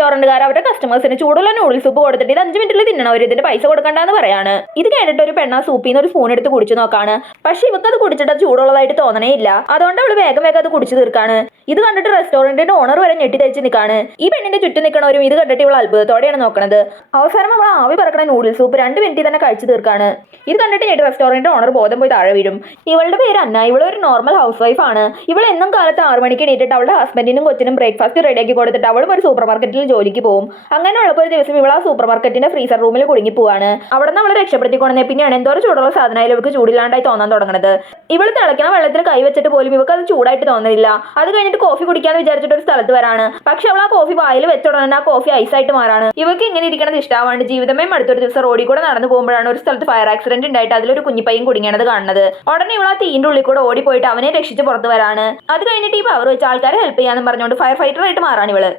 റെസ്റ്റോറന്റുകാർ അവരുടെ കസ്റ്റമേഴ്സിന് ചൂടുള്ള നൂഡിൽ സൂപ്പ് കൊടുത്തിട്ട് ഇത് 5 മിനിറ്റിൽ തിന്നണവർ ഇതിന്റെ പൈസ കൊടുക്കണ്ടെന്ന് പറയാണ്. ഇത് കേട്ടിട്ട് ഒരു പെണ്ണ സൂപ്പിൽ നിന്ന് ഒരു സ്പൂൺ എടുത്ത് കുടിച്ചു നോക്കാണ്. പക്ഷെ ഇവക്ക് അത് കുടിച്ചിട്ട് ചൂടുള്ളതായിട്ട് തോന്നണേ ഇല്ല. അതുകൊണ്ട് അവള് വേഗം വേഗം അത് കുടിച്ചു തീർക്കാണ്. ഇത് കണ്ടിട്ട് റെസ്റ്റോറന്റിന്റെ ഓണർ വരെ ഞെട്ടിത്തരിച്ച് നിൽക്കാണ്. ഈ പെണ്ണിന്റെ ചുറ്റും നിൽക്കണവരും ഇത് കണ്ടിട്ട് ഇവൾ അത്ഭുതത്തോടെയാണ് നോക്കണത്. അവസാനം അവൾ ആവി പറക്കണ നൂഡിൽ സൂപ്പ് 2 മിനിറ്റിൽ തന്നെ കഴിച്ചു തീർക്കാണ്. ഇത് കണ്ടിട്ട് ഞെട്ടി റെസ്റ്റോറന്റ് ഓണർ ബോധം പോയി താഴെ വീഴും. ഇവളുടെ പേര് അന്ന. ഇവളൊരു നോർമൽ ഹൗസ് വൈഫ് ആണ്. ഇവൾ എന്നും കാലത്ത് 6 മണിക്ക് എണീറ്റിട്ട് അവളുടെ ഹസ്ബൻഡിനും കൊച്ചിനും ബ്രേക്ക്ഫാസ്റ്റ് റെഡിയാക്കി കൊടുത്തിട്ട് അവളും ഒരു സൂപ്പർ മാർക്കറ്റിൽ ജോലിക്ക് പോകും. അങ്ങനെയുള്ളപ്പോൾ ഒരു ദിവസം ഇവൾ ആ സൂപ്പർ മാർക്കറ്റിന്റെ ഫ്രീസർ റൂമിൽ കുടുങ്ങി പോവാണ്. അവിടെ നിന്ന് അവളെ രക്ഷപ്പെടുത്തിക്കൊണ്ടേ പിന്നെയാണ് എന്തോരം ചൂടുള്ള സാധനമായാലും ഇവൾക്ക് ചൂടില്ലാണ്ടായി തോന്നാൻ തുടങ്ങുന്നത്. ഇവൾ തിളയ്ക്കണ വെള്ളത്തിൽ കൈ വെച്ചിട്ട് പോലും ഇവൾക്ക് അത് ചൂടായിട്ട് തോന്നുന്നില്ല. അത് കഴിഞ്ഞിട്ട് കോഫി കുടിക്കാന്ന് വിചാരിച്ചിട്ട് ഒരു സ്ഥലത്ത് വരാണ്. പക്ഷെ അവൾ ആ കോഫി വായിൽ വെച്ചുടനെ ആ കോഫി ഐസായിട്ട് മാറാണ്. ഇവൾക്ക് ഇങ്ങനെ ഇരിക്കണത് ഇഷ്ടമാവാണ്ട് ജീവിതമേ അടുത്തൊരു ദിവസം റോഡിൽ കൂടെ നടന്നു പോകുമ്പോഴാണ് ഒരു സ്ഥലത്ത് ഫയർ ആക്സിഡന്റ് ഉണ്ടായിട്ട് അതിലൊരു കുഞ്ഞിപ്പയ്യൻ കുടുങ്ങിയത് കാണുന്നത്. ഉടനെ ഇവൾ ആ തീന്റെ ഉള്ളിൽ കൂടെ ഓടിപ്പോയിട്ട് അവനെ രക്ഷിച്ച് പുറത്ത് വരാണ്. അത് കഴിഞ്ഞിട്ട് ഈ പവർ വെച്ച് ആൾക്കാരെ ഹെൽപ്പ് ചെയ്യാന്ന് പറഞ്ഞുകൊണ്ട് ഫയർ ഫൈറ്റർ ആയിട്ട് മാറാണ് ഇവള്.